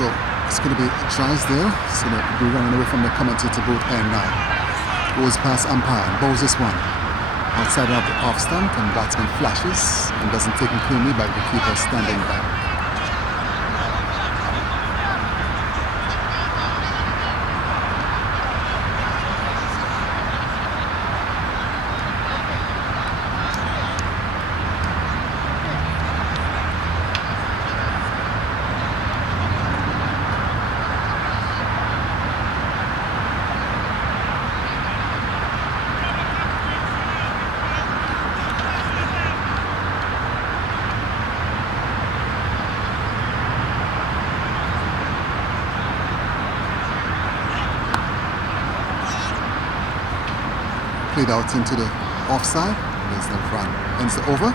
So it's going to be Drysdale. So we're running away from the commentator both end now. Goes past umpire and bowls this one. Outside of the off stump, and batsman flashes and doesn't take him cleanly by the keeper standing back. Played out into the offside. There's the run. Ends the over.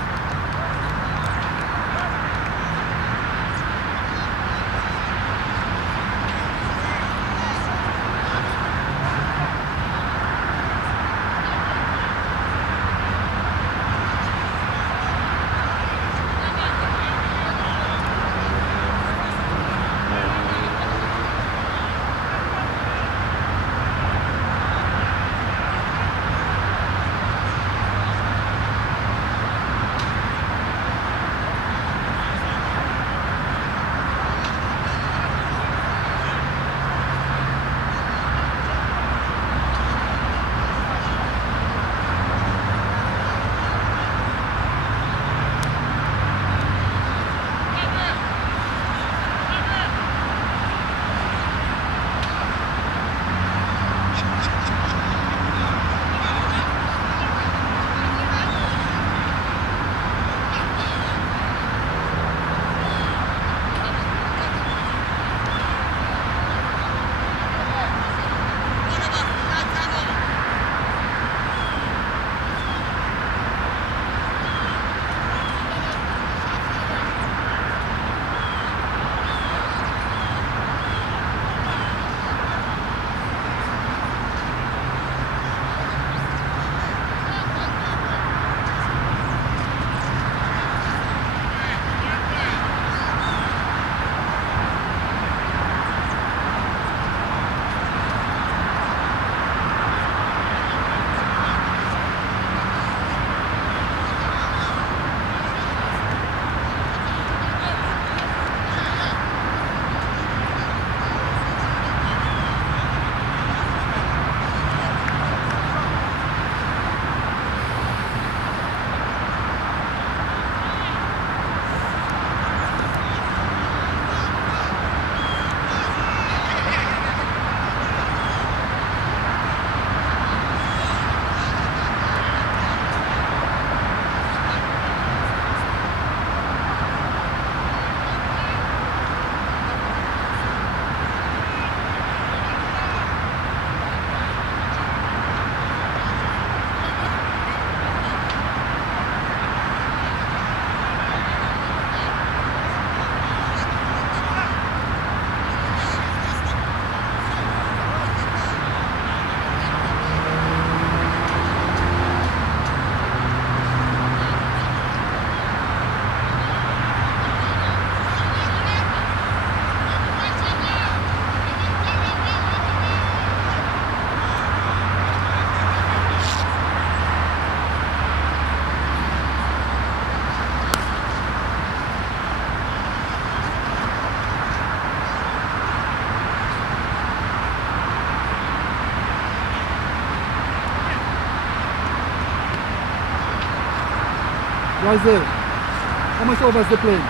Right there. How much over is the plane?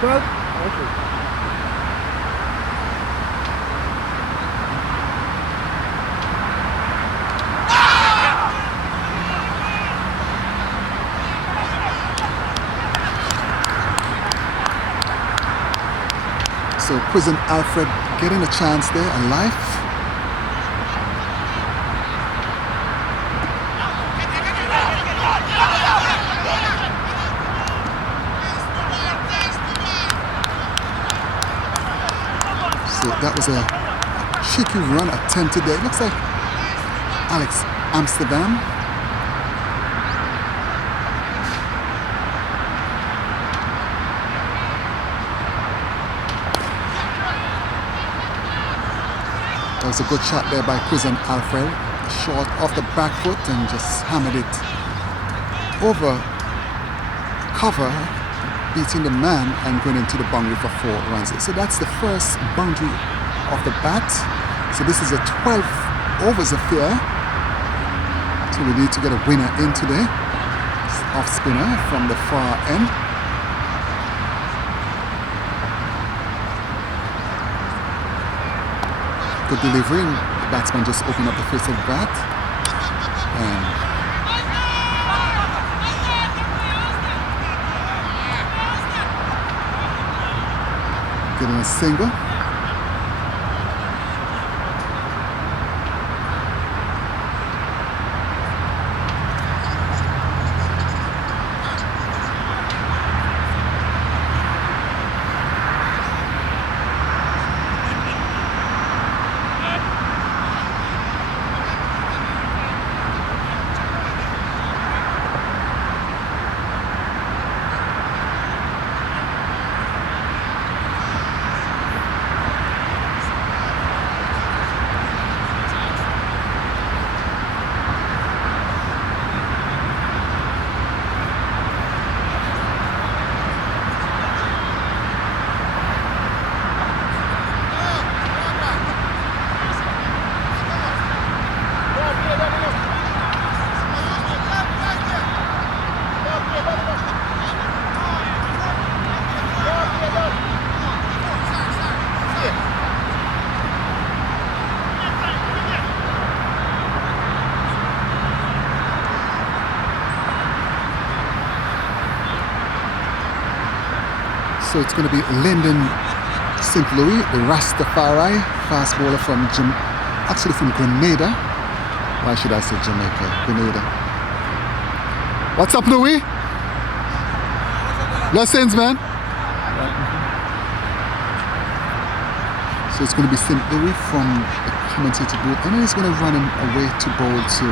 12? Okay. So Prison Alfred getting a chance there, a life. So that was a cheeky run attempted there. It looks like Alex Amsterdam. That was a good shot there by Quizen Alfred. Short off the back foot and just hammered it over cover, beating the man and going into the boundary for 4 runs. So that's the first boundary of the bat. So this is a 12 overs affair. So we need to get a winner in today. Off spinner from the far end. Good delivery. The batsman just opened up the face of the bat. And getting a single. So it's going to be Lyndon St. Louis, the Rastafari, fast bowler from Grenada. Why should I say Jamaica? Grenada. What's up, Louis? Blessings, man. So it's going to be St. Louis from the commentator booth, and then he's going to run him away to bowl to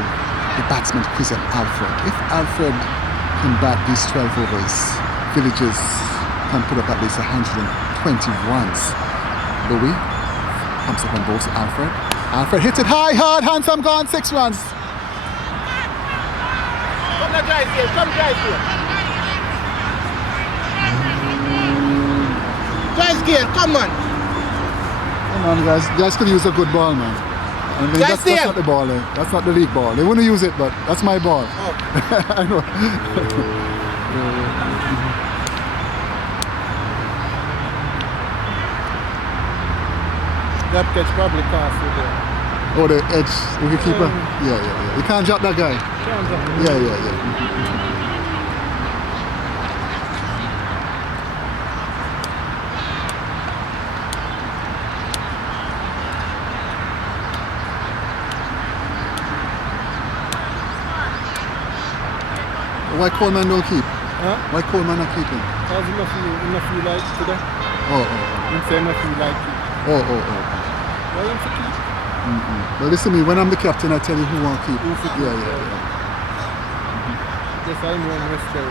the batsman Quizen Alfred. If Alfred can bat these 12 overs, Villages can put up at least 120 runs. Louis comes up on both to Alfred. Alfred hits it high, hard, handsome, gone, 6 runs. Come now, drive here, come drive here. Drive here, come on. Come on, guys. You guys could use a good ball, man. I mean, that's not the ball, eh? That's not the league ball. They wouldn't use it, but that's my ball. Oh. I know. That catch probably cost you there. Oh, the edge wicketkeeper? Yeah. You can't drop that guy. Yeah. Why Coleman don't keep? Huh? Why Coleman not keeping? How's enough you like today? Oh. You say enough you like it. Oh. Why don't you keep? Well, listen to me. When I'm the captain, I tell you who won't keep. Who should keep? Yeah. Yes, I'm one Westbury.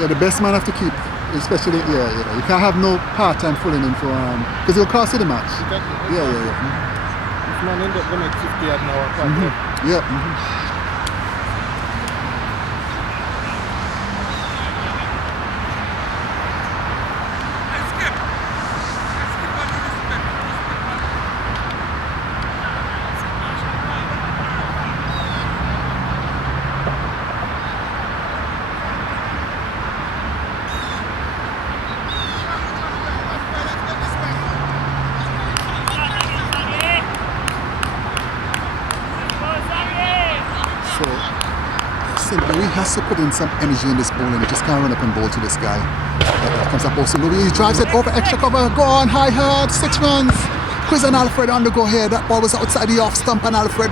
Yeah, the best man have to keep. Especially, yeah. You can't have no part-time filling in for, because it'll cost you the match. Exactly. Yeah. This man end up going to 50 an hour. Yeah. Louis has to put in some energy in this bowling. He just can't run up and bowl to this guy. Comes up also Louis, he drives it over, extra cover, go on, high hard, 6 runs. Quizen Alfred on the go here. That ball was outside the off stump and Alfred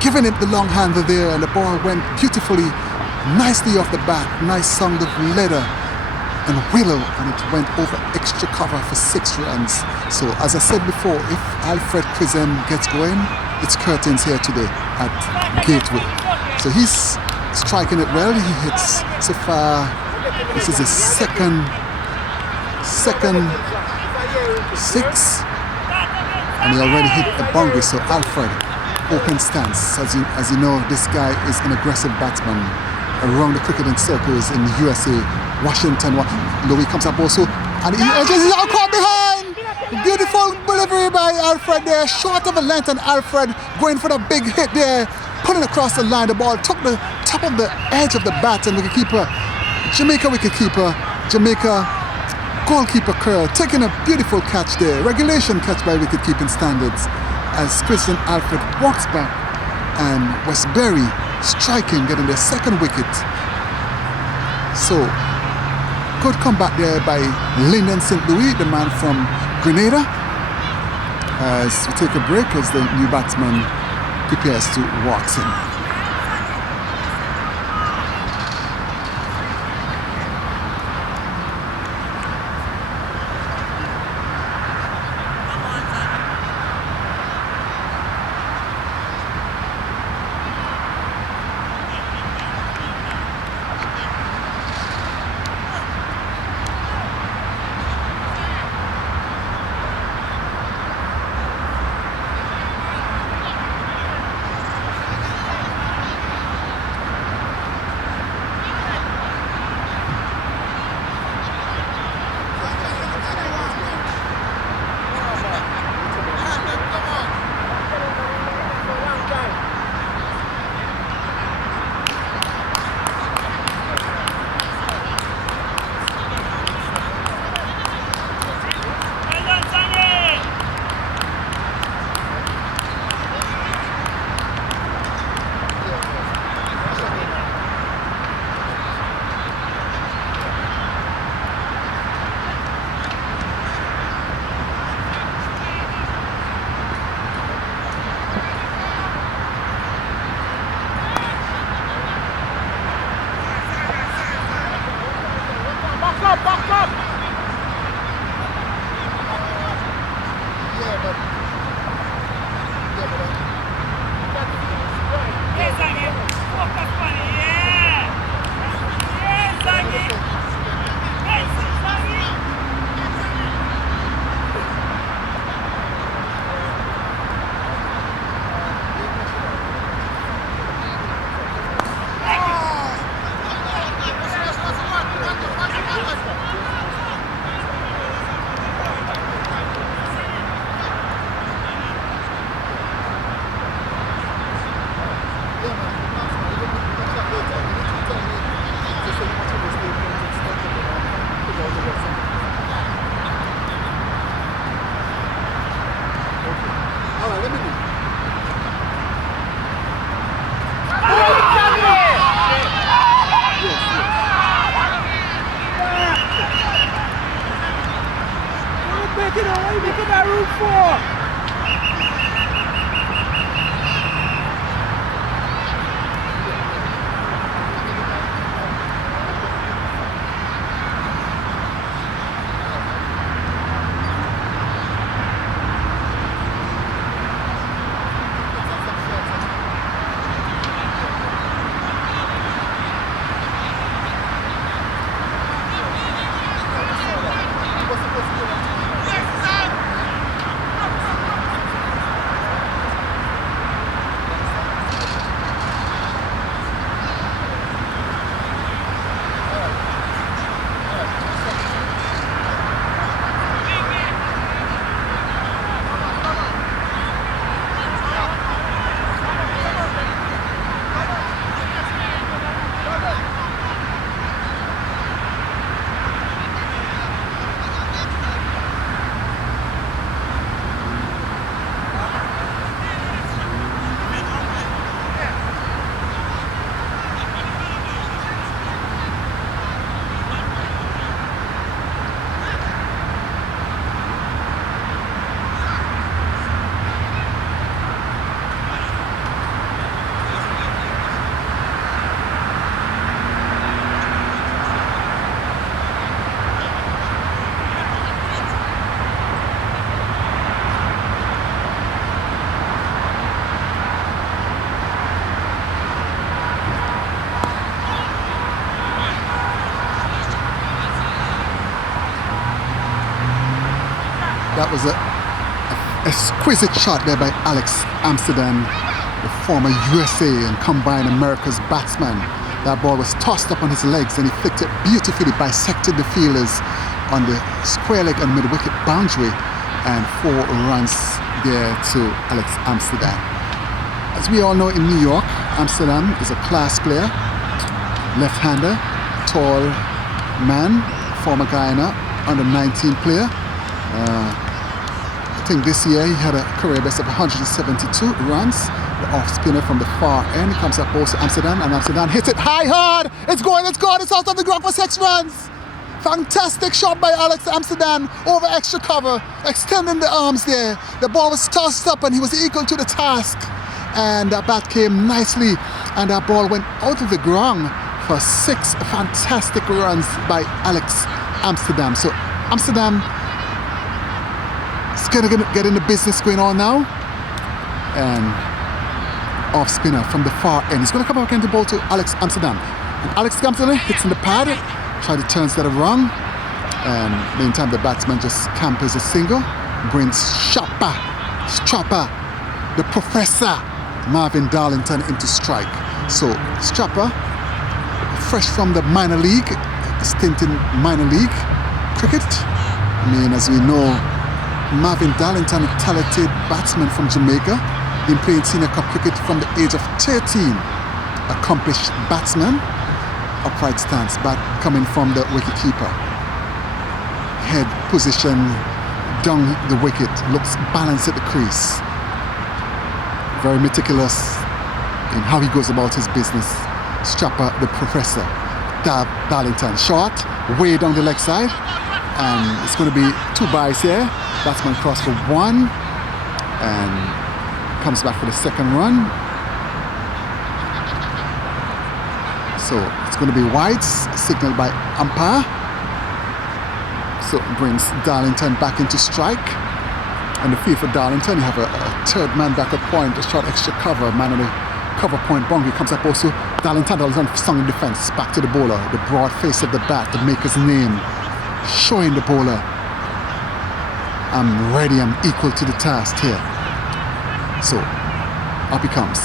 giving it the long hander there, and the ball went beautifully, nicely off the bat. Nice sound of leather and willow, and it went over extra cover for 6 runs. So as I said before, if Alfred Quizen gets going, it's curtains here today at Gateway. So he's striking it well. He hits so far. This is his second 6. And he already hit the boundary, so Alfred, open stance. As you know, this guy is an aggressive batsman around the cricketing circles in the USA, Washington. Louis comes up also, and he edges it out, caught behind. Beautiful delivery by Alfred there, short of a length, and Alfred going for the big hit there, putting across the line. The ball took the top of the edge of the bat, and wicketkeeper, Jamaica wicketkeeper, Jamaica goalkeeper curl, taking a beautiful catch there, regulation catch by wicket-keeping standards, as Christian Alfred walks back, and Westbury striking, getting their second wicket. So, good comeback there by Lyndon St. Louis, the man from Grenada, as we take a break as the new batsman prepares to walk in. That was a exquisite shot there by Alex Amsterdam, the former USA and combined America's batsman. That ball was tossed up on his legs and he flicked it beautifully, bisected the fielders on the square leg and mid-wicket boundary, and 4 runs there to Alex Amsterdam. As we all know, in New York, Amsterdam is a class player, left-hander, tall man, former Guyana under 19 player. I think this year he had a career best of 172 runs. The off spinner from the far end comes up also Amsterdam, and Amsterdam hits it high hard. It's going, it's gone, it's out of the ground for 6 runs. Fantastic shot by Alex Amsterdam over extra cover, extending the arms there. The ball was tossed up and he was equal to the task. And that bat came nicely and that ball went out of the ground for 6 fantastic runs by Alex Amsterdam. So Amsterdam is going to get in the business going on now. And off spinner from the far end. He's going to come back into the ball to Alex Amsterdam. And Alex Amsterdam hits in the pad, try to turn that around. And meantime the batsman just campers a single, brings Strapper, the Professor Marvin Darlington into strike. So Strapper, fresh from the minor league, stint in minor league cricket. I mean, as we know, Marvin Darlington, a talented batsman from Jamaica, been playing senior cup cricket from the age of 13. Accomplished batsman, upright stance, bat coming from the wicketkeeper. Head position down the wicket, looks balanced at the crease. Very meticulous in how he goes about his business. Strapper, the Professor. Darlington, short, way down the leg side. And it's going to be 2 byes here. Batsman cross for 1. And comes back for the 2nd run. So it's going to be wides, signaled by umpire. So it brings Darlington back into strike. And the field for Darlington, you have a 3rd man back at point, a short extra cover, man on the cover point boundary comes up also. Darlington strong in defense, back to the bowler, the broad face of the bat, the maker's name, showing the bowler, I'm ready, I'm equal to the task here. So up he comes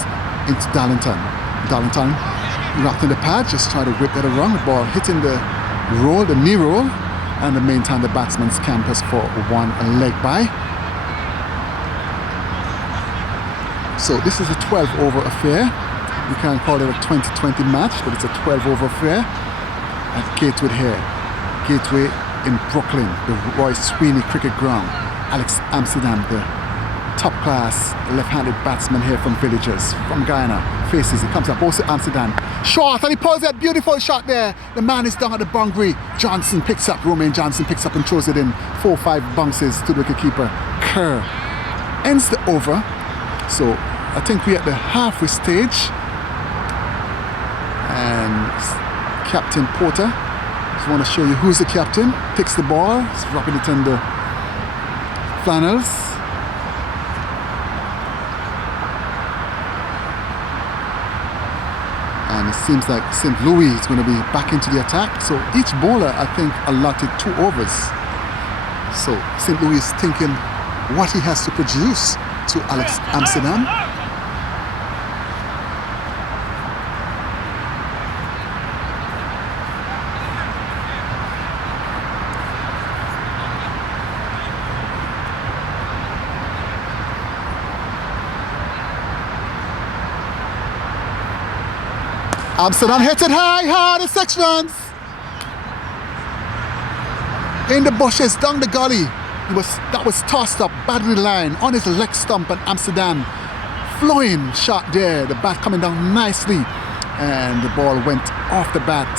into Darlington. Darlington wrapped in the pad, just try to whip that around. The ball hitting the roll, the knee roll, and the meantime the batsman scampers for 1 leg by. So this is a 12-over affair. You can't call it a 20-20 match, but it's a 12-over affair at Gateway here. Gateway in Brooklyn, the Roy Sweeney Cricket Ground. Alex Amsterdam, the top-class left-handed batsman here from Villagers, from Guyana, faces, he comes up, also Amsterdam. Short, and he pulls that beautiful shot there. The man is down at the boundary. Johnson picks up, Romain Johnson picks up and throws it in. 4 or 5 bounces to the wicketkeeper. Kerr ends the over. So I think we're at the halfway stage. And Captain Porter, just want to show you who's the captain. Picks the ball, he's dropping it in the flannels. And it seems like St. Louis is going to be back into the attack. So each bowler, I think, allotted 2 overs. So St. Louis is thinking what he has to produce to Alex Amsterdam. Amsterdam hits it high, hard, it's 6 runs. In the bushes, down the gully. That was tossed up, battery line, on his leg stump, and Amsterdam flowing shot there. The bat coming down nicely. And the ball went off the bat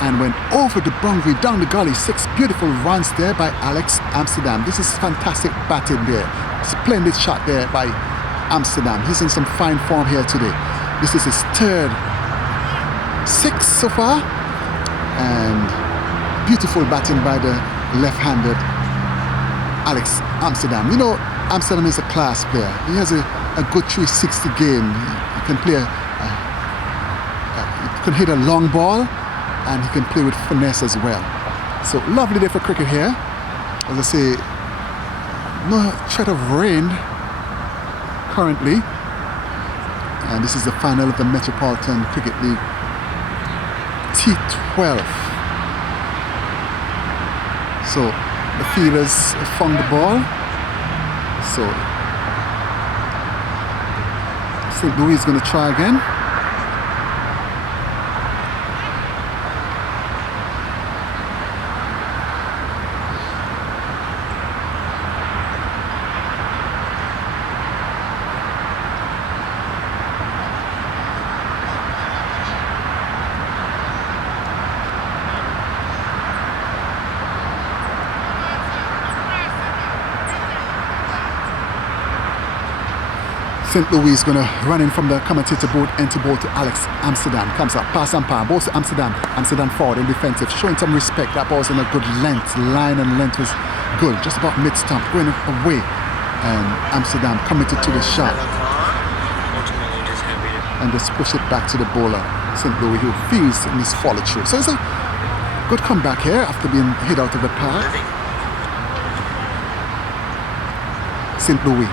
and went over the boundary, down the gully. 6 beautiful runs there by Alex Amsterdam. This is fantastic batting there. Splendid shot there by Amsterdam. He's in some fine form here today. This is his 3rd 6 so far, and beautiful batting by the left-handed Alex Amsterdam. You know, Amsterdam is a class player. He has a good 360 game. He can play he can hit a long ball, and he can play with finesse as well. So lovely day for cricket here. As I say, no threat of rain currently. And this is the final of the Metropolitan Cricket League T12. So the fielders found the ball. So St. Louis is going to try again. St. Louis is going to run in from the commentator booth, enter ball to Alex Amsterdam. Comes up, pass and power, balls to Amsterdam. Amsterdam forward in defensive, showing some respect. That ball's in a good length. Line and length was good, just about mid-stump, going away. And Amsterdam committed to the shot. And just push it back to the bowler, St. Louis, who feels in his follow through. So it's a good comeback here after being hit out of the park. St. Louis.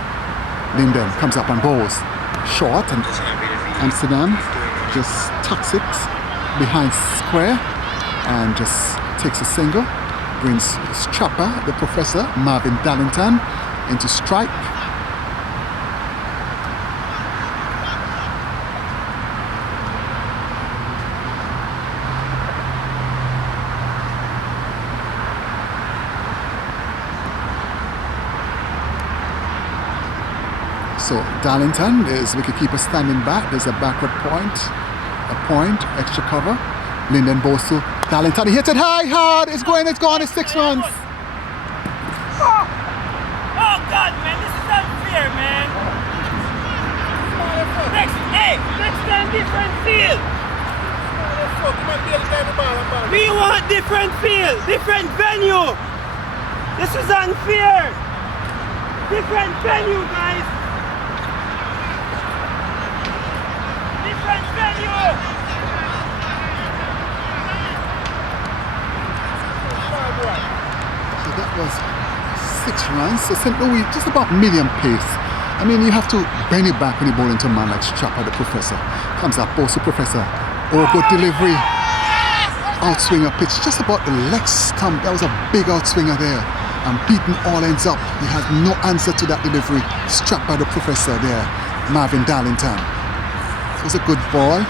Linden comes up and bowls short, and Amsterdam just tucks it behind square and just takes a single, brings Strapper, the professor, Marvin Darlington, into strike. So Darlington is wicketkeeper standing back. There's a backward point, extra cover. Linden bowls to Darlington. He hits it high, hard. It's going, it's gone. It's 6 runs. Oh God, man, this is unfair, man. Next time different field. We want different field, different venue. This is unfair. Different venue, guys. So that was 6 runs. So St. Louis just about medium pace. I mean, you have to bend it back when you bowl into a man like Strapper, the professor. Comes up, bowls to professor. Oh, good delivery. Outswinger pitch, just about the leg stump. That was a big outswinger there. And beating all ends up. He has no answer to that delivery. Strapper, the professor there. Marvin Darlington. It was a good ball.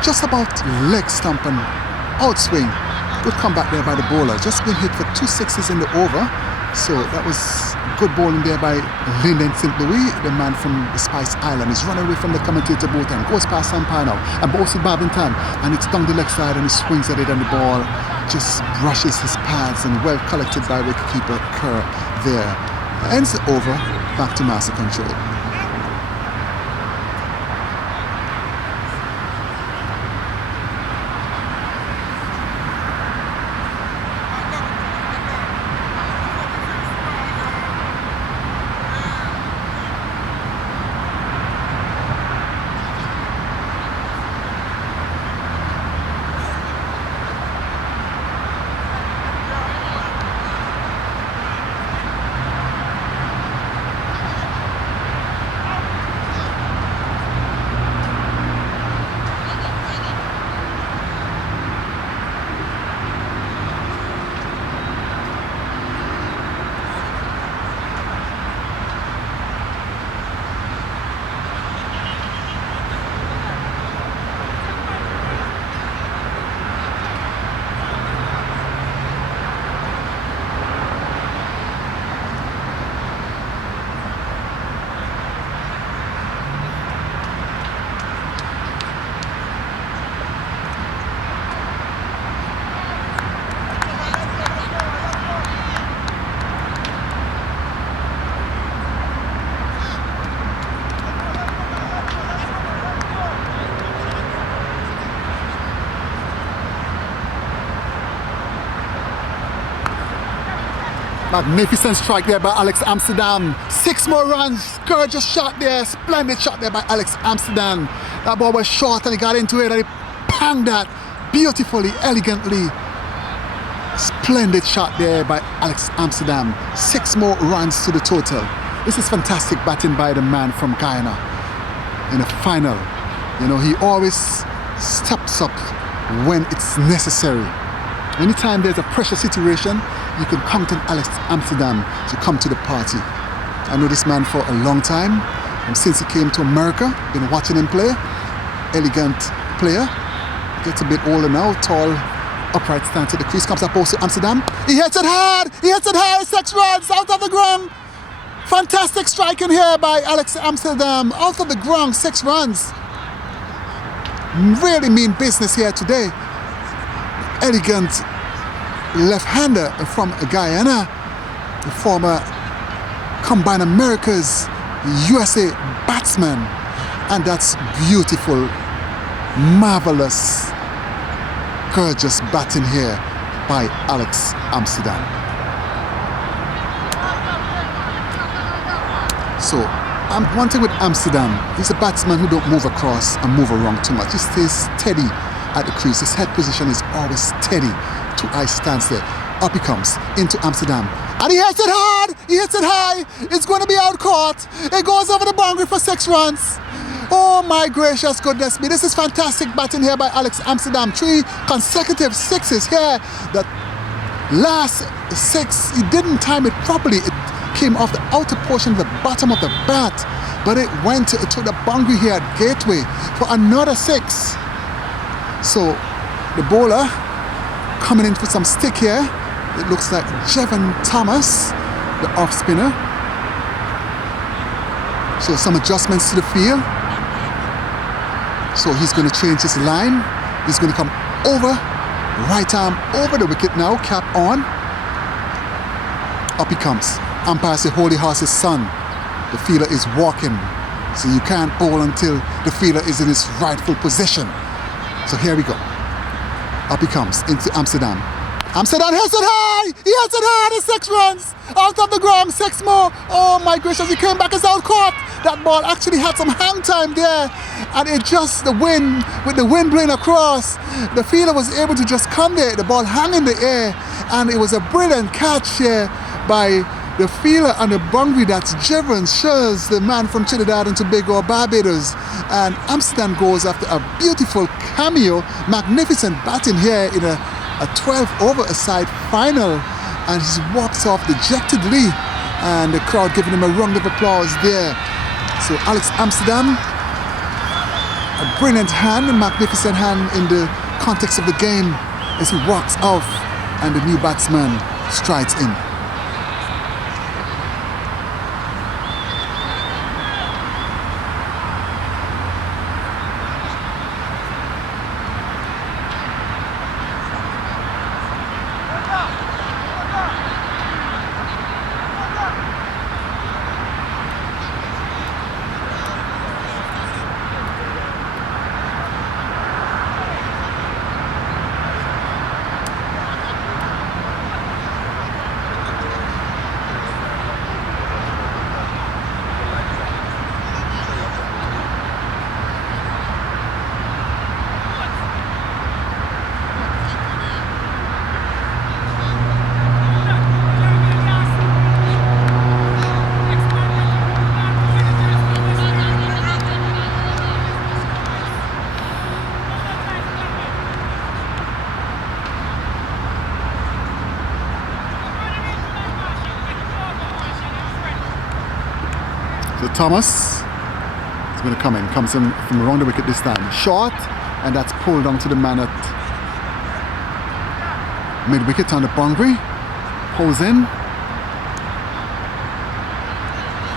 Just about leg stump and outswing. Good comeback there by the bowler. Just been hit for 2 sixes in the over. So that was good bowling there by Linden St. Louis, the man from the Spice Island. He's running away from the commentator booth and goes past umpire now. And bowls to Babington. And it's down the leg side and he swings at it and the ball just brushes his pads and well collected by wicketkeeper Kerr there. Ends the over, back to master control. Magnificent strike there by Alex Amsterdam. 6 more runs. Gorgeous shot there. Splendid shot there by Alex Amsterdam. That ball was short and he got into it and he panged that beautifully, elegantly. Splendid shot there by Alex Amsterdam. 6 more runs to the total. This is fantastic batting by the man from Guyana in the final. You know, he always steps up when it's necessary. Anytime there's a pressure situation, you can count on Alex Amsterdam to come to the party. I know this man for a long time, and since he came to America, been watching him play. Elegant player, gets a bit older now, tall, upright stance at the crease, comes up also to Amsterdam. He hits it hard, 6 runs out of the ground. Fantastic striking here by Alex Amsterdam, out of the ground, 6 runs. Really mean business here today. Elegant left-hander from Guyana, the former Combined Americas USA batsman, and that's beautiful, marvelous, gorgeous batting here by Alex Amsterdam. So, one thing with Amsterdam, he's a batsman who don't move across and move around too much. He stays steady at the crease. His head position is always steady. 2 eye stance there. Up he comes into Amsterdam. And he hits it hard! He hits it high! It's going to be out caught! It goes over the boundary for 6 runs. Oh my gracious goodness me. This is fantastic batting here by Alex Amsterdam. 3 consecutive 6s here. The last 6, he didn't time it properly. It came off the outer portion of the bottom of the bat, but it went to the boundary here at Gateway for another 6. So the bowler coming in for some stick here. It looks like Jevon Thomas, the off spinner. So some adjustments to the field. So he's going to change his line. He's going to come over, right arm over the wicket now, cap on. Up he comes. Umpire says, "Holy horse's son." The fielder is walking, so you can't bowl until the fielder is in his rightful position. So here we go. Up he comes into Amsterdam. Amsterdam hits it high! He hits it hard, it's 6 runs! Out of the ground, 6 more! Oh my gracious, he came back as out caught! That ball actually had some hang time there, and it just, the wind, with the wind blowing across, the fielder was able to just come there, the ball hung in the air, and it was a brilliant catch here by the fielder on the boundary. That's Jevon Shores, the man from Trinidad and Tobago, Barbados. And Amsterdam goes after a beautiful cameo, magnificent batting here in a 12-over-a-side final, and he walks off dejectedly, and the crowd giving him a round of applause there. So Alex Amsterdam, a brilliant hand, a magnificent hand in the context of the game as he walks off and the new batsman strides in. So Thomas is going to come in, comes in from around the wicket this time. Short, and that's pulled down to the man at mid-wicket on the boundary. Pulls in.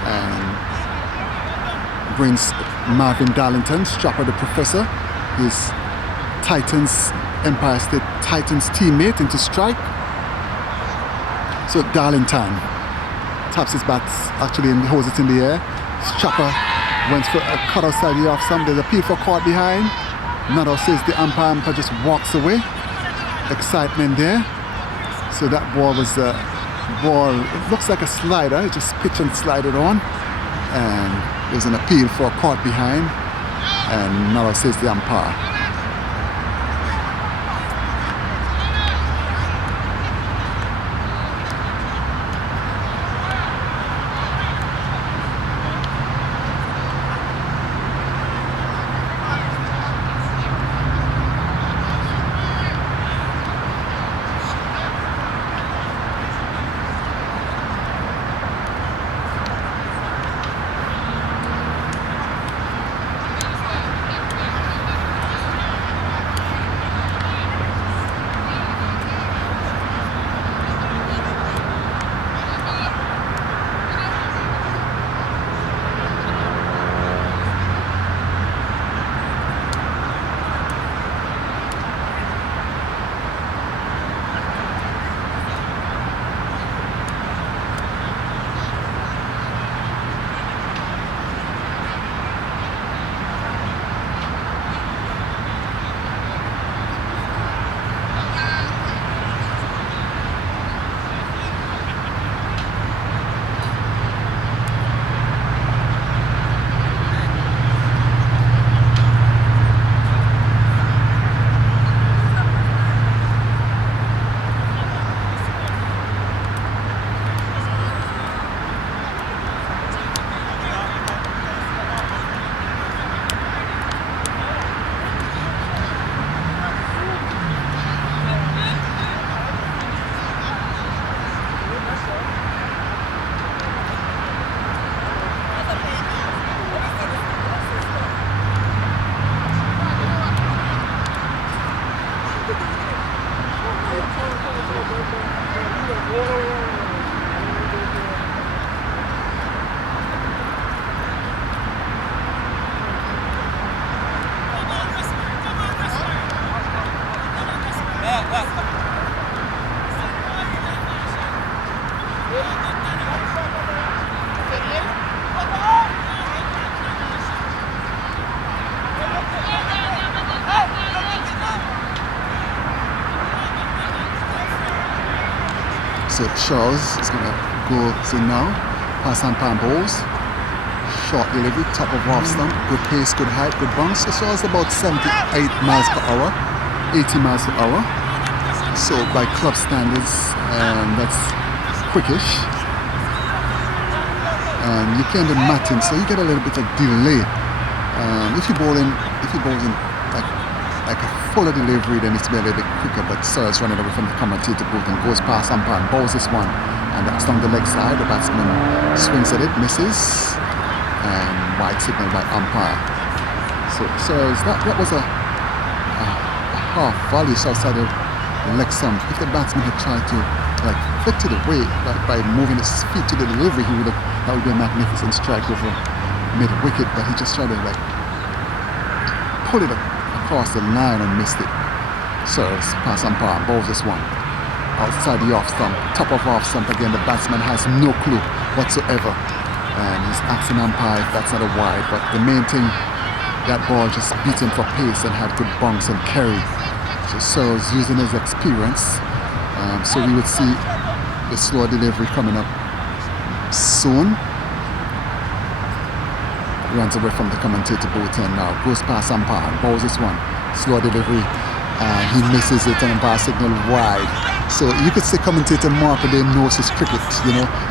And brings Marvin Darlington, Strapper the Professor, his Titans, Empire State Titans teammate, into strike. So Darlington taps his bat, actually holds it in the air. Strapper went for a cut outside the off stump. There's a appeal for caught behind. Nado says the umpire just walks away. Excitement there. So that ball was a ball, it looks like a slider. It just pitched and slided on. And there's an appeal for caught behind. And Nado says the umpire. Charles is going to go in now. Pass and pan balls. Short delivery, top of off stump. Good pace, good height, good bounce. So Charles about 78 miles per hour, 80 miles per hour. So by club standards, that's quickish. And you can do matting, so you get a little bit of delay. If you bowl in like a fuller delivery, then it's be a little bit quicker. But Searles running away from the commentator booth and goes past Ampan, bowls this one, and that's down the leg side. The batsman swings at it, misses, and wide signal by umpire. So Searles, that was a half volley outside the leg stump. If the batsman had tried to like flick to the way by moving his feet to the delivery, that would be a magnificent strike over mid wicket. But he just tried to like pull it across the line and missed it. Serves, pass and palm, bowls this one. Outside the off stump, top of off stump again. The batsman has no clue whatsoever, and he's asking umpire if that's not a wide. But the main thing, that ball just beat him for pace and had good bounce and carry. So Searles using his experience. So we would see the slow delivery coming up soon. Runs away from the commentator booth and now goes past umpire, bowls this one, slow delivery, and he misses it and umpire signal wide. So you could say commentator Mark Day knows his cricket,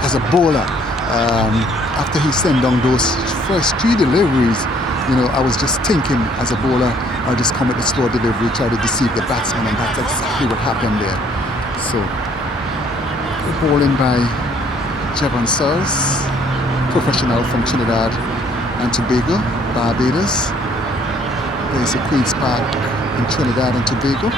as a bowler. After he sent down those first 3 deliveries, I was just thinking as a bowler, I'll just come with the slow delivery, try to deceive the batsman, and that's exactly what happened there. So, bowling by Jevon Searles, professional from Trinidad and Tobago, Barbados. Plays at Queen's Park in Trinidad and Tobago.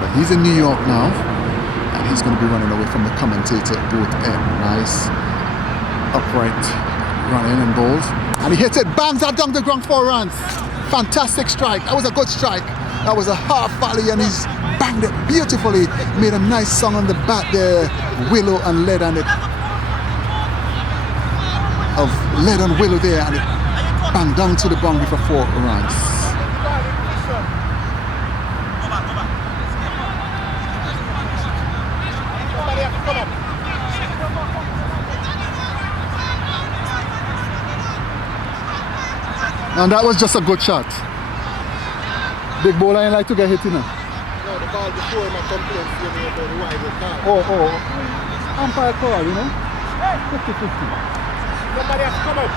But he's in New York now, and he's going to be running away from the commentator at both end. Nice, upright run in and bowls. And he hits it, bangs that down the ground 4 runs. Fantastic strike. That was a good strike. That was a half volley, and he's banged it beautifully. Made a nice song on the bat there. Willow and lead on it. Of lead on willow there, and it banged down to the boundary for 4 runs. And that was just a good shot. Big bowler ain't like to get hit, No, the ball before him complained to me about the wide call. Umpire call, 50-50. Somebody has to come up.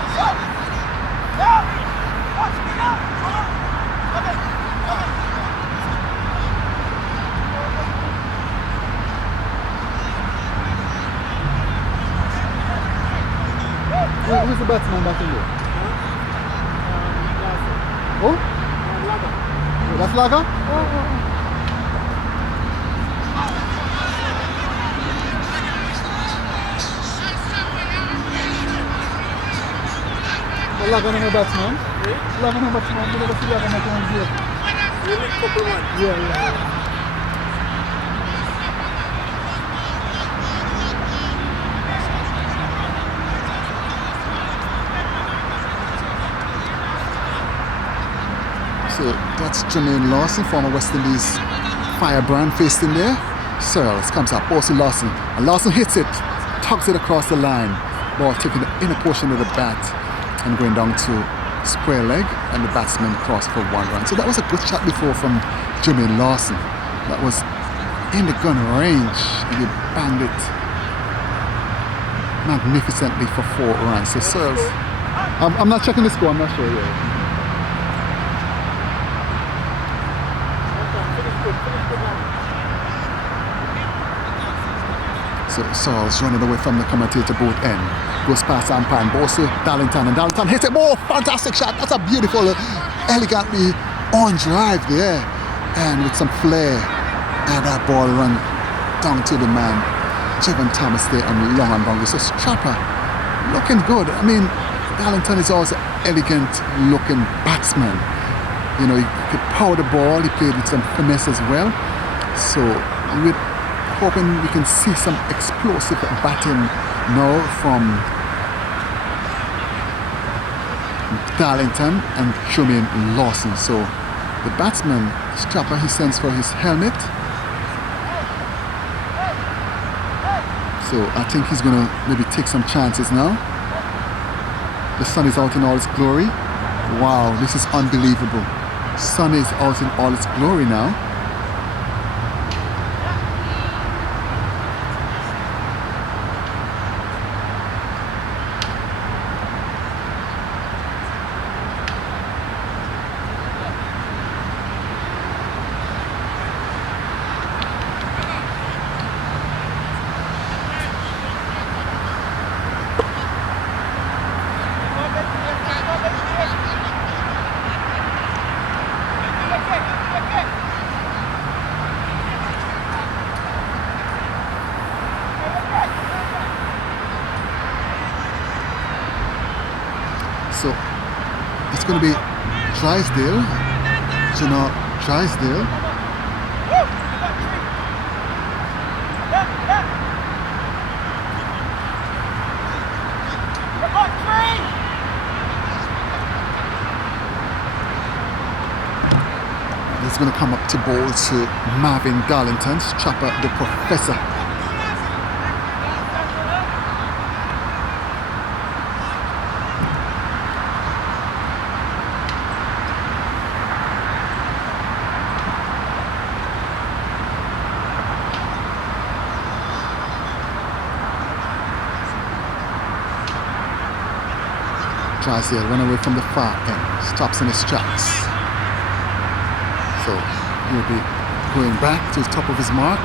Who's the batsman back in there? Oh? Lager. That's Lager? Lager no batsman? Lager no batsman? You never see Lager make one zero. Really? Couple one. Yeah. So that's Jermaine Lawson, former West Indies firebrand, faced in there. Searles comes up, also Lawson. And Lawson hits it, tugs it across the line. Ball taking the inner portion of the bat and going down to square leg, and the batsman crossed for 1 run. So that was a good shot before from Jermaine Lawson. That was in the gun range, and he banged it magnificently for 4 runs. So Searles, I'm not checking the score, I'm not sure yet. So Searles running away from the commentator both end. Goes past umpire, balls to Darlington, and Darlington hits it. Oh, fantastic shot. That's a beautiful, elegantly on drive there. And with some flair. And that ball run down to the man, Jevon Thomas there on long and boundary. So Strapper looking good. I mean, Darlington is also elegant looking batsman. He could power the ball. He played with some finesse as well. So we're hoping we can see some explosive batting now from Darlington and Jermaine Lawson. So the batsman, Strapper, he sends for his helmet. So I think he's going to maybe take some chances now. The sun is out in all its glory. Wow, this is unbelievable. Sun is out in all its glory now. So it's going to be Drysdale, Drysdale. It's going to come up to ball to Marvin Darlington, Strapper the Professor. Drysdale run away from the far end, stops in his tracks. So he'll be going back to the top of his mark.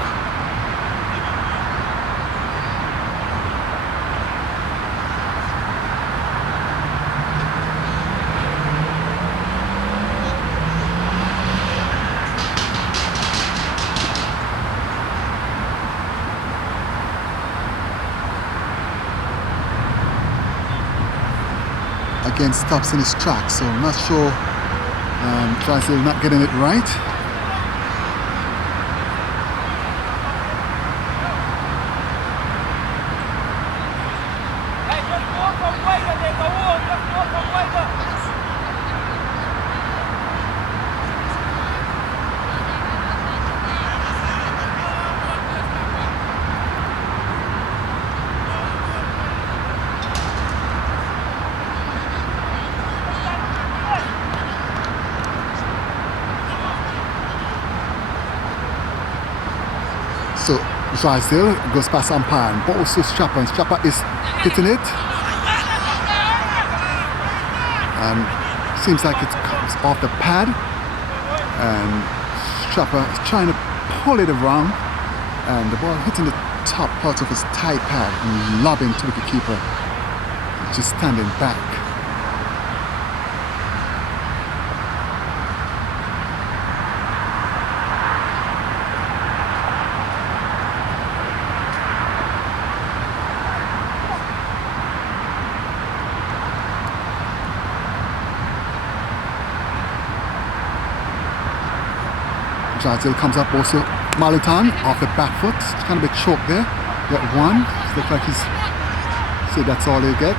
Again, stops in his tracks, so I'm not sure. Drysdale not getting it right. So Drysdale goes past umpire and balls to Strapper, and Strapper is hitting it. And seems like it comes off the pad. And Strapper is trying to pull it around. And the ball hitting the top part of his thigh pad and lobbing to the wicketkeeper, just standing back. Drysdale comes up also. Malitan off the back foot. It's kind of a bit choked there. Got one. Looks like he's said that's all he'll get.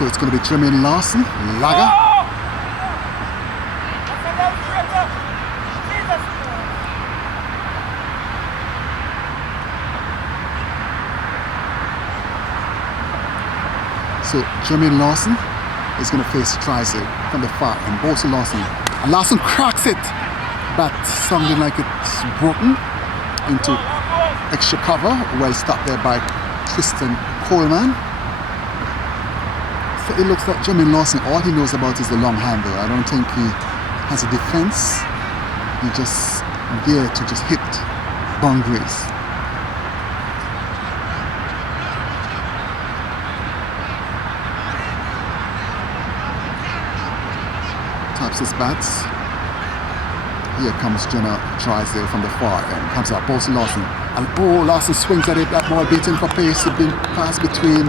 So it's going to be Jermaine Lawson, Lager. So Jermaine Lawson is going to face Drysdale from the far and balls to Lawson. And Lawson cracks it, but sounding like it's broken into extra cover. Well stopped there by Tristan Coleman. So it looks like Jermaine Lawson, all he knows about is the long handle. I don't think he has a defense. He just there to just hit boundaries. Taps his bats. Here comes Jenna Drysdale from the far end. Comes up, balls to Lawson. And oh, Lawson swings at it. That ball beaten for pace. It's been passed between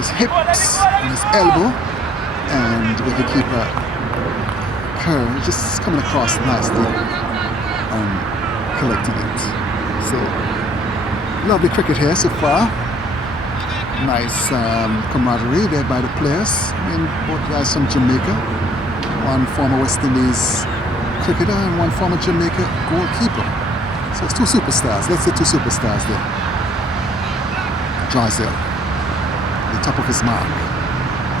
his hips and his elbow, and the wicketkeeper Kerr just coming across nicely and collecting it. So lovely cricket here so far. Nice camaraderie there by the players. I mean, both guys from Jamaica. One former West Indies cricketer and one former Jamaica goalkeeper. So it's two superstars. Let's say two superstars there. Drysdale, the top of his mark.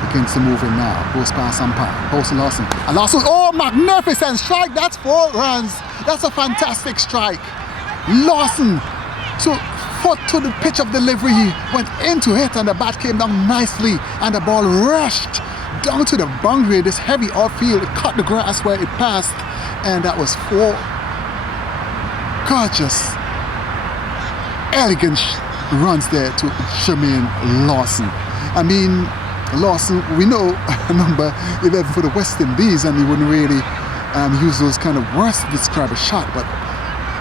Begins to move in now. Goes past umpire. Bolson Lawson. And Lawson, oh, magnificent strike. That's 4 runs. That's a fantastic strike. Lawson, so foot to the pitch of delivery, he went into it and the bat came down nicely and the ball rushed down to the boundary. This heavy outfield, it cut the grass where it passed, and that was 4 gorgeous, elegant runs there to Jermaine Lawson. I mean, Lawson, we know a number 11 for the West Indies, and he wouldn't really use those kind of words to describe a shot, but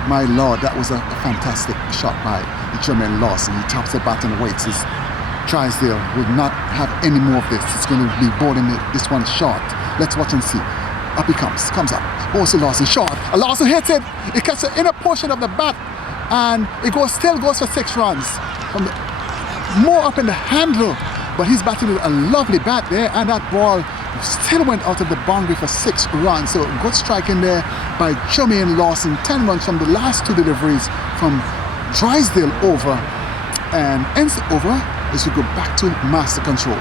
my lord, that was a fantastic shot by Jermaine Lawson. He taps the bat and waits. Drysdale will not have any more of this. It's going to be bowling this one short. Let's watch and see. Up he comes up. Also Lawson short. Lawson hits it. It catches the inner portion of the bat, and it still goes for 6 runs. More up in the handle, but he's batting with a lovely bat there, and that ball still went out of the boundary for 6 runs. So good striking there by Jermaine Lawson. 10 runs from the last 2 deliveries from Drysdale over, and ends the over as we go back to master control.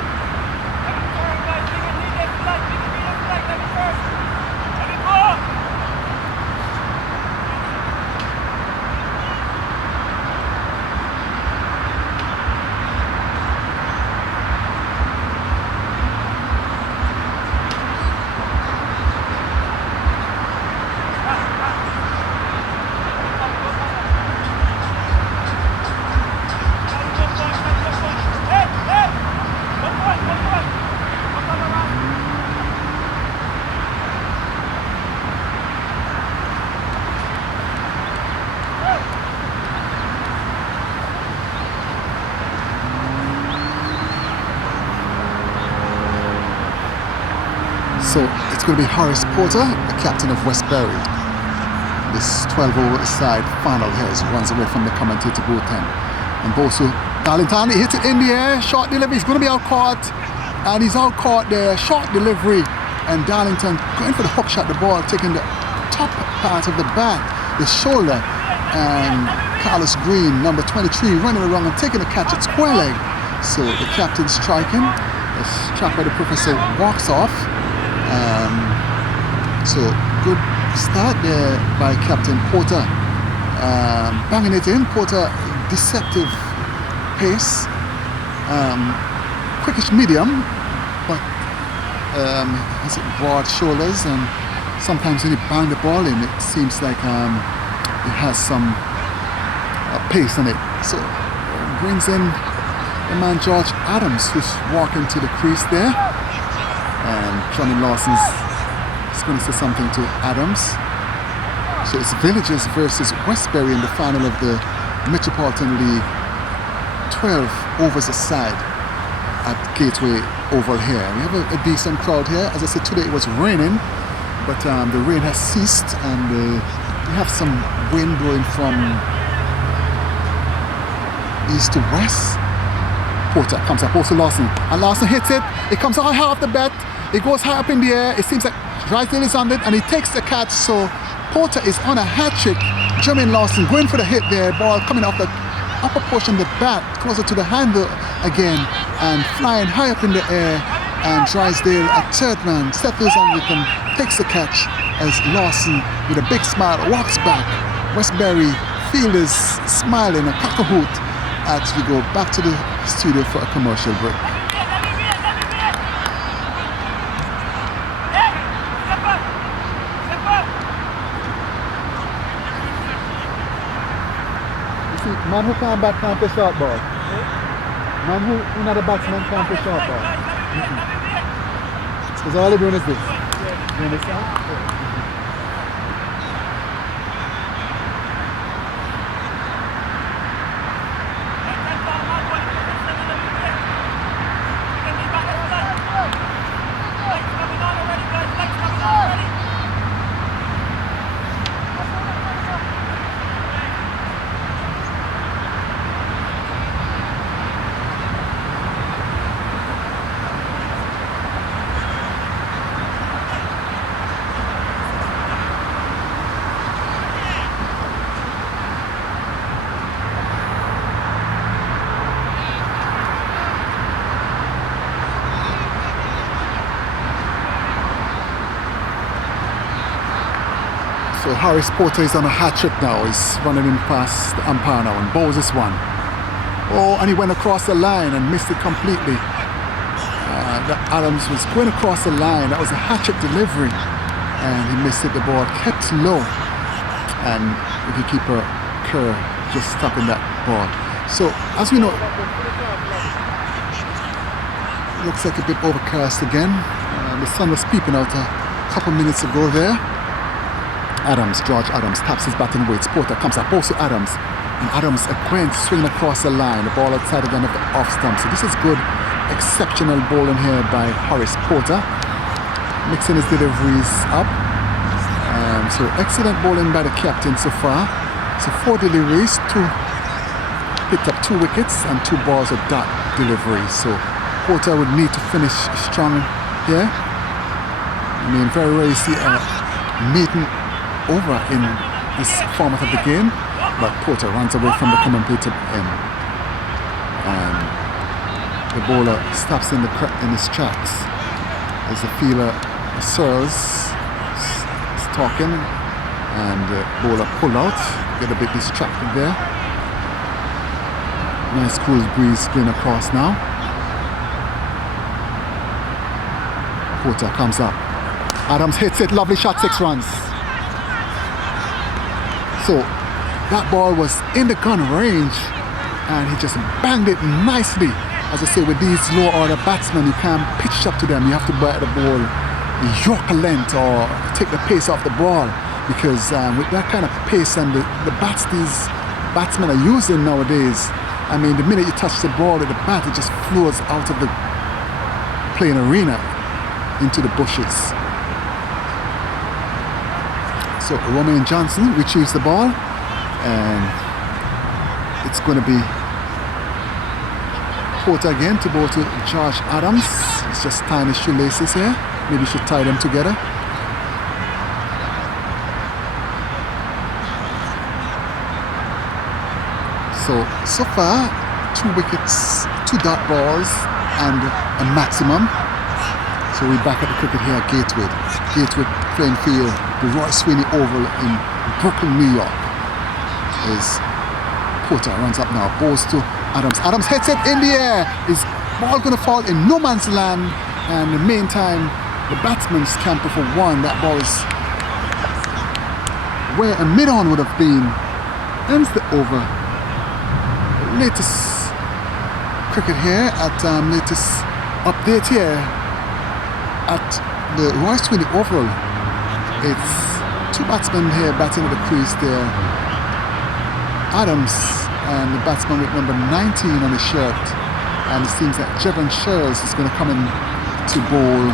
So it's going to be Horace Porter, the captain of Westbury. This 12-over side final here as he runs away from the commentator booth end. And Bosu Darlington, he hits it in the air, short delivery, he's going to be out caught. And he's out caught there, short delivery. And Darlington going for the hook shot, the ball taking the top part of the bat, the shoulder. And Carlos Green, number 23, running around and taking the catch at square leg. So the captain striking. The strike by the professor walks off. So good start there by Captain Porter, banging it in. Porter, deceptive pace, quickish medium, but has broad shoulders, and sometimes when he bang the ball in, it seems like it has some pace in it. So brings in the man George Adams, who's walking to the crease there, and Johnny Lawson's going to say something to Adams. So it's Villagers versus Westbury in the final of the Metropolitan League. 12 overs aside at Gateway Oval here. We have a decent crowd here. As I said, today it was raining, but the rain has ceased, and we have some wind blowing from east to west. Porter comes up, also Lawson, and Lawson hits it. It comes high off the bat. It goes high up in the air. It seems like Drysdale is on it, and he takes the catch. So Porter is on a hat trick. Jermaine Lawson going for the hit there. Ball coming off the upper portion of the bat, closer to the handle again, and flying high up in the air. And Drysdale, a third man, settles on with him, takes the catch as Lawson, with a big smile, walks back. Westbury fielders smiling, a cock-a-hoot as we go back to the studio for a commercial break. Man who can't bat can't play short ball. Man who not a batsman can't play short ball. Because all they're doing is this. You understand? So Harris Porter is on a hat trick now. He's running in past the umpire now and bowls this one. Oh, and he went across the line and missed it completely. Adams was going across the line. That was a hat trick delivery. And he missed it. The ball kept low. And wicketkeeper Kerr just stopping that ball. So, as we know, it looks like a bit overcast again. The sun was peeping out a couple minutes ago there. George Adams taps his batting weight. Porter comes up also Adams. And Adams again swinging across the line. The ball outside again of the off stump. So this is good, exceptional bowling here by Harris Porter. Mixing his deliveries up. So excellent bowling by the captain so far. So 4 deliveries, picked up 2 wickets and 2 balls of dot delivery. So Porter would need to finish strong here. I mean, very rarely see a maiden over in this format of the game. But Porter runs away from the commentator end. And the bowler stops in his tracks as the fielder Searles is talking, and the bowler pulled out, get a bit distracted there. Nice cool breeze blowing across now. Porter comes up. Adams hits it, lovely shot, 6 runs. So that ball was in the gun range and he just banged it nicely. As I say, with these low order batsmen, you can't pitch up to them. You have to bat the ball Yorker length or take the pace off the ball, because with that kind of pace and the bats these batsmen are using nowadays, I mean, the minute you touch the ball with the bat, it just flows out of the playing arena into the bushes. So Romain Johnson retrieves the ball, and it's going to be Porter again to bowl to George Adams. He's just tying his shoelaces here. Maybe should tie them together. So far, 2 wickets, 2 dot balls, and a maximum. So we're back at the cricket here at Gateway. Gateway playing field, the Roy Sweeney Oval in Brooklyn, New York. Is Porter runs up now, bowls to Adams. Adams hits it in the air. Is ball going to fall in no man's land? And in the meantime, the batsman scamper for 1. That ball is where a mid-on would have been. Ends the over. Latest cricket here at latest update here at the Roy Sweeney Oval. It's 2 batsmen here batting at the crease there. Adams and the batsman with number 19 on his shirt, and it seems that Jevon Searles is going to come in to bowl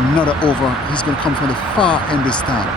another over. He's going to come from the far end this time.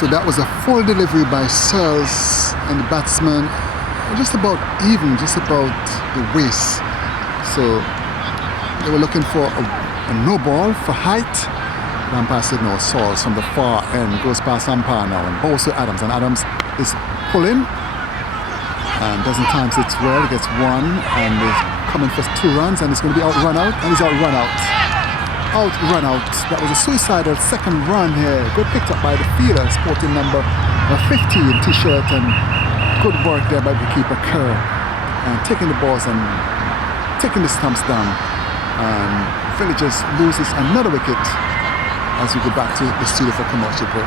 So that was a full delivery by Searles, and the batsman just about even, just about the waist. So they were looking for a no ball for height. The umpire said no. Searles from the far end goes past umpire now and bowls to Adams, and Adams is pulling and doesn't times it well. He gets 1 and is coming for 2 runs, and it's going to be out run out, and he's out run out. Out run out. That was a suicidal second run here. Good picked up by the fielder, sporting number 15 t-shirt, and good work there by the keeper Kerr, and taking the balls and taking the stumps down. And Villagers loses another wicket as we go back to the studio for commercial break.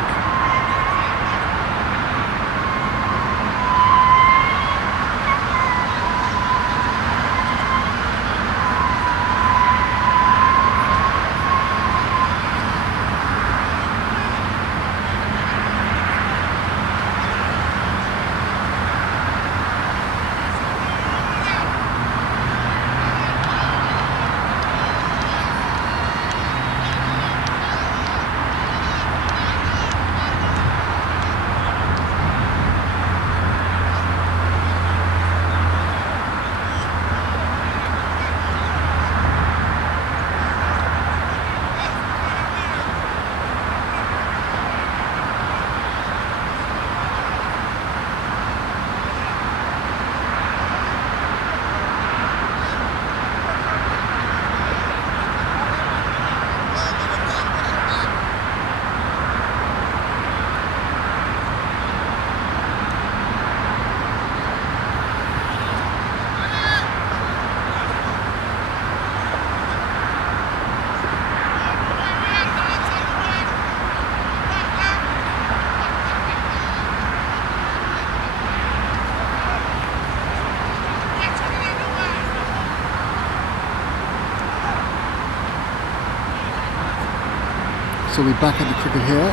So we're back at the cricket here,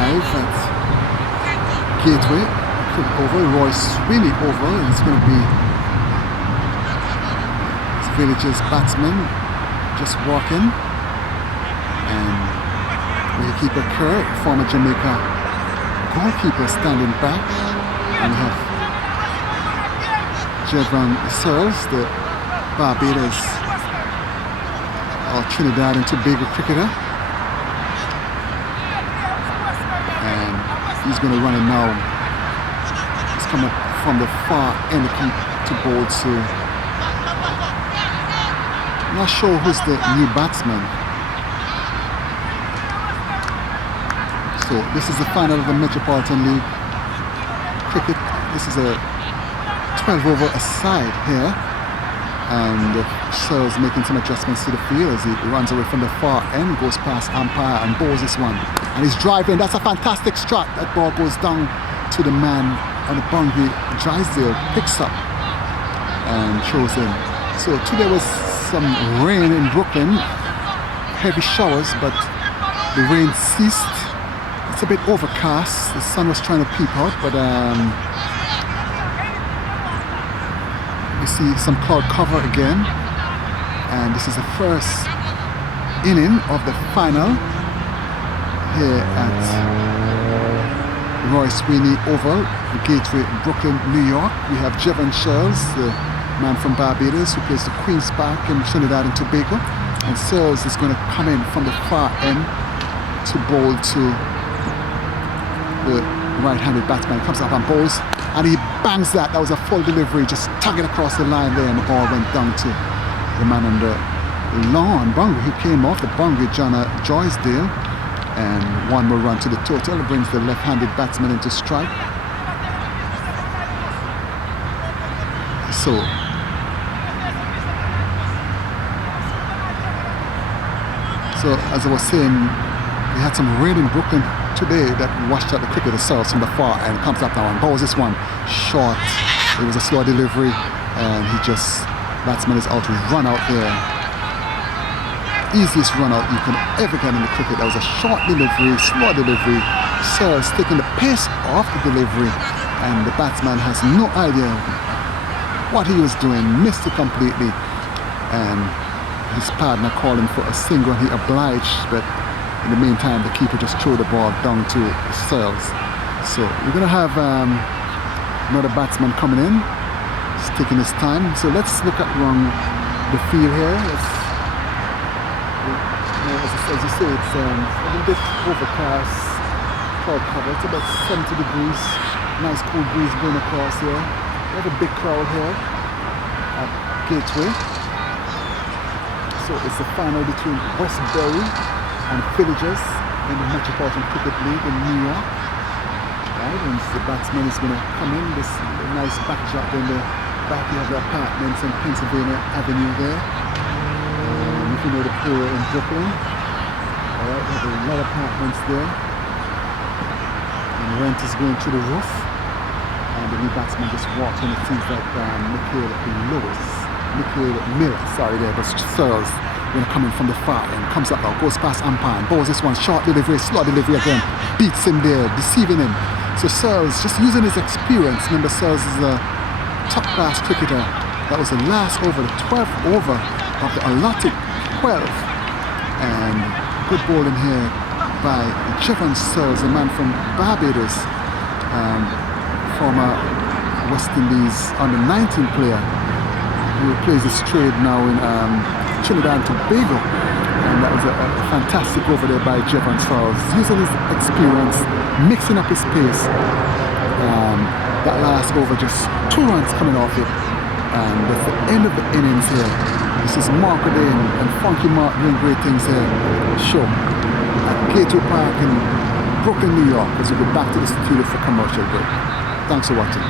live at Gateway, cricket oval, Roy Sweeney oval, and it's going to be Village's batsman just walking, and wicketkeeper Kerr, former Jamaica goalkeeper, standing back, and we have Jevon Searles, the Barbados or Trinidad and Tobago cricketer, and he's going to run it now. He's coming from the far end to bowl, so I'm not sure who's the new batsman. So this is the final of the Metropolitan League cricket. This is a 12 over aside here, and Searles making some adjustments to the field as he runs away from the far end, goes past umpire and bowls this one, and he's driving. That's a fantastic strike. That ball goes down to the man on the boundary. Drysdale picks up and throws in. So today was some rain in Brooklyn, heavy showers, but the rain ceased. It's a bit overcast. The sun was trying to peep out, but we see some cloud cover again, and this is the first inning of the final here at Roy Sweeney Oval, Gateway, Brooklyn, New York. We have Jevon Searles, the man from Barbados who plays the Queen's Park in Trinidad and Tobago, and Searles is going to come in from the far end to bowl to the right-handed batsman. Comes up and bowls, and he bangs that. That was a full delivery, just tugging across the line there, and the ball went down to the man on the lawn boundary. He came off the boundary, John Drysdale, and one more run to the total. It brings the left-handed batsman into strike. So as I was saying, we had some rain in Brooklyn today that washed out the cricket. Searles from the far and comes up now and bowls this one short. It was a slow delivery, and batsman is out to run out there. Easiest run out you can ever get in the cricket. That was a short delivery, slow delivery. Searles taking the pace off the delivery, and the batsman has no idea what he was doing, missed it completely, and his partner called him for a single, and he obliged, but in the meantime the keeper just threw the ball down to Searles. So we're going to have another batsman coming in. He's taking his time. So let's look at around the field here. As you say, it's a little bit overcast, cloud cover. It's about 70 degrees. Nice cool breeze going across here. We have a big crowd here at Gateway. So it's the final between Westbury and Villagers in the Metropolitan Cricket League in New York. Right, and the batsman is going to come in. This nice backdrop in the back. You have the apartments on Pennsylvania Avenue there. If you know the area in Brooklyn, alright, we have a lot of apartments there. And rent is going through the roof. And the new batsman just walked in. It seems like Michael Miller, there, but Searles going to come in from the far end, comes up now, goes past umpire, and bowls this one, short delivery, slow delivery again, beats him there, deceiving him. So Searles, just using his experience. Remember, Searles is a top-class cricketer. That was the last over, the 12th over of the allotted 12. And good bowling here by Jevon Searles, the man from Barbados, former West Indies under 19 player, who plays his trade now in Trinidad and Tobago, and that was a fantastic over there by Jevon Searles, using his experience, mixing up his pace. That last over, just 2 runs coming off it, and that's the end of the innings here. This is Mark O'Dane and Funky Mark doing great things here. Show at Gateway Park in Brooklyn, New York, as we go back to the studio for commercial break. Thanks for watching.